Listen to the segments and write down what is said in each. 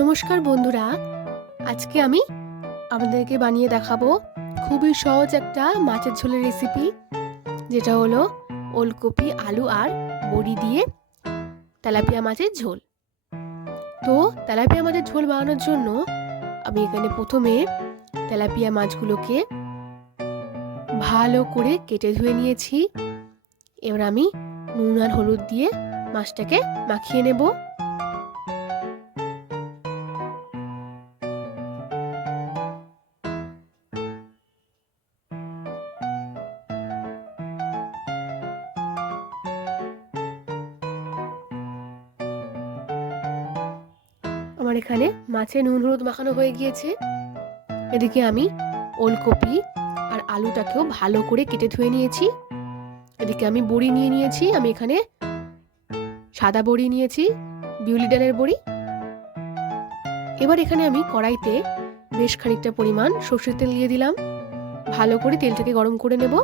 নমস্কার বন্ধুরা, আজকে আমি আপনাদেরকে বানিয়ে দেখাবো খুবই সহজ একটা মাছের ঝোলের রেসিপি, যেটা হলো ওলকপি, আলু আর বড়ি দিয়ে তেলাপিয়া মাছের ঝোল। তো তেলাপিয়া মাছের ঝোল বানানোর জন্য আমি এখানে প্রথমে তেলাপিয়া মাছগুলোকে ভালো করে কেটে ধুয়ে নিয়েছি। এবার আমি নুন আর হলুদ দিয়ে মাছটাকে মাখিয়ে নেব। আমার এখানে মাছে নুন হলুদ মাখানো হয়ে গিয়েছে। এদিকে আমি ওলকপি আর আলুটাকেও ভালো করে কেটে ধুয়ে নিয়েছি। এদিকে আমি বড়ি নিয়ে নিয়েছি। আমি এখানে সাদা বড়ি নিয়েছি, বিউলি ডালের বড়ি। এবার এখানে আমি কড়াইতে বেশ খানিকটা পরিমাণ সর্ষের তেল দিয়ে দিলাম। ভালো করে তেলটাকে গরম করে নেব।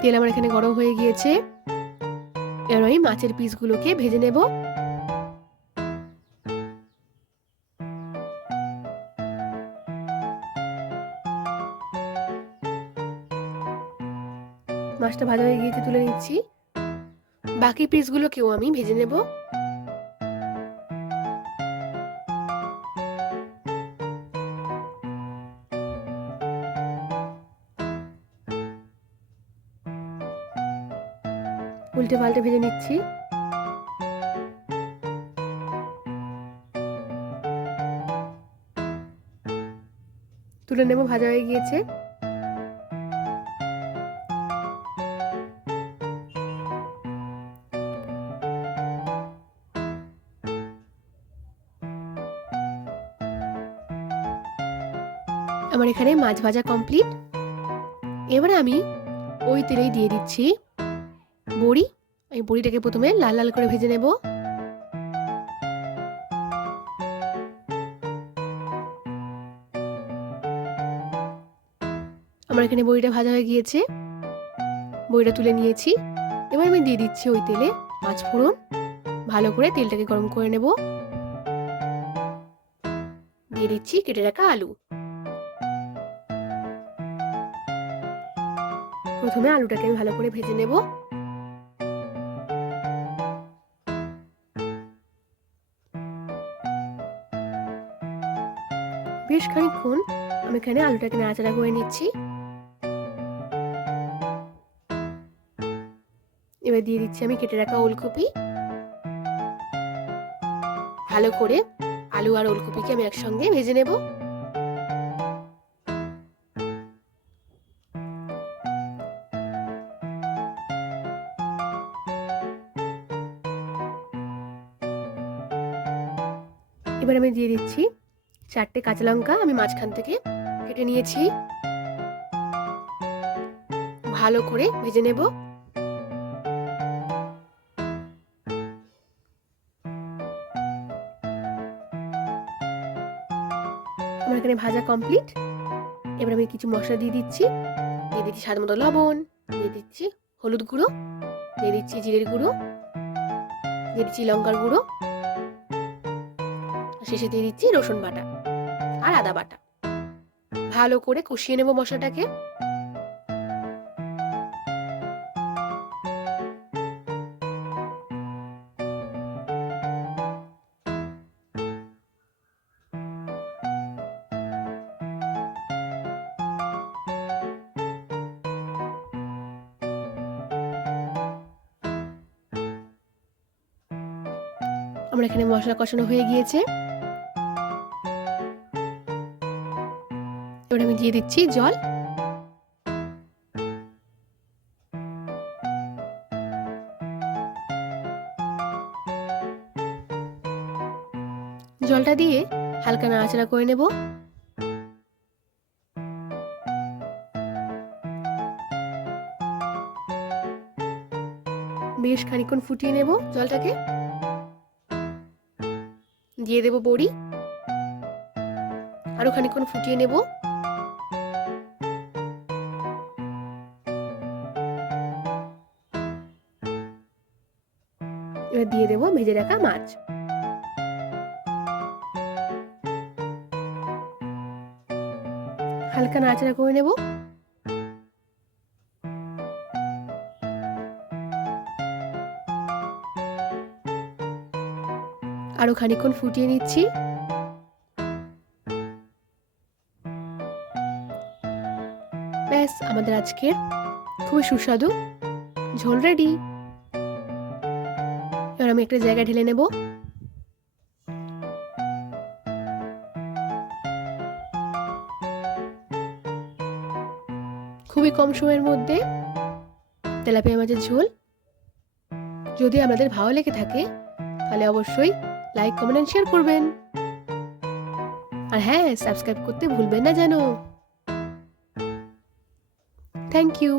তেল আমার এখানে গরম হয়ে গিয়েছে। এবার আমি মাছের পিসগুলোকে ভেজে নেব। মাছটা ভাজা হয়ে গিয়েছে, তুলে নিচ্ছি। বাকি পিসগুলোকেও আমি ভেজে নেব। উল্টে পাল্টে ভেজে নিচ্ছি। তুলে নেব, ভাজা হয়ে গিয়েছে। আমার এখানে মাছ ভাজা কমপ্লিট। এবারে আমি ওই তেলেই দিয়ে দিচ্ছি বড়ি। আমি বড়িটাকে প্রথমে লাল লাল করে ভেজে নেব। আমার এখানে বড়িটা ভাজা হয়ে গিয়েছে, বড়িটা তুলে নিয়েছি। এবার আমি দিয়ে দিচ্ছি ওই তেলে পাঁচ ফোড়ন। ভালো করে তেলটাকে গরম করে নেব। দিয়ে দিচ্ছি কেটে রাখা আলু। প্রথমে আলুটাকে আমি ভালো করে ভেজে নেব। বেশ খানিকক্ষণ আমি এখানে আলুটাকে নাড়াচাড়া করে নিচ্ছি। এবার দিয়ে দিচ্ছি আমি কেটে রাখা ওলকপি। ভালো করে আলু আর ওলকপিকে আমি একসঙ্গে ভেজে নেব। এবার আমি দিয়ে দিচ্ছি 4টে কাঁচা লঙ্কা, আমি মাঝখান থেকে কেটে নিয়েছি। ভালো করে ভেজে নেব। আমার এখানে ভাজা কমপ্লিট। এবার আমি কিছু মশলা দিয়ে দিচ্ছি। দিয়ে দিচ্ছি স্বাদ মতো লবণ, দিয়ে দিচ্ছি হলুদ গুঁড়ো, দিয়ে দিচ্ছি জিরের গুঁড়ো, দিয়ে দিচ্ছি লঙ্কার গুঁড়ো, শেষে দিয়ে দিচ্ছি রসুন বাটা আর আদা বাটা। ভালো করে কষিয়ে নেব মশলাটাকে। আমার এখানে মশলা কষানো হয়ে গিয়েছে। এবার আমি দিয়ে দিচ্ছি জল। জলটা দিয়ে হালকা নাড়াচাড়া করে নেব। বেশ খানিকক্ষণ ফুটিয়ে নেব জলটাকে। দিয়ে দেব বড়ি, আরো খানিকক্ষণ ফুটিয়ে নেব। এবার দিয়ে দেবো ভেজে রাখা মাছ। হালকা নাড়াচাড়া করে নেব। আরো খানিকক্ষণ ফুটিয়ে নিচ্ছি। ব্যাস, আমাদের আজকের খুবই সুস্বাদু ঝোল রেডি। এবার আমি একটা জায়গায় ঢেলে নেব। খুবই কম সময়ের মধ্যে তেলাপিয়া মাছের ঝোল। যদি আপনাদের ভালো লেগে থাকে তাহলে অবশ্যই লাইক, কমেন্ট এন্ড শেয়ার করবেন। আর হ্যাঁ, সাবস্ক্রাইব করতে ভুলবেন না যেন। Thank you.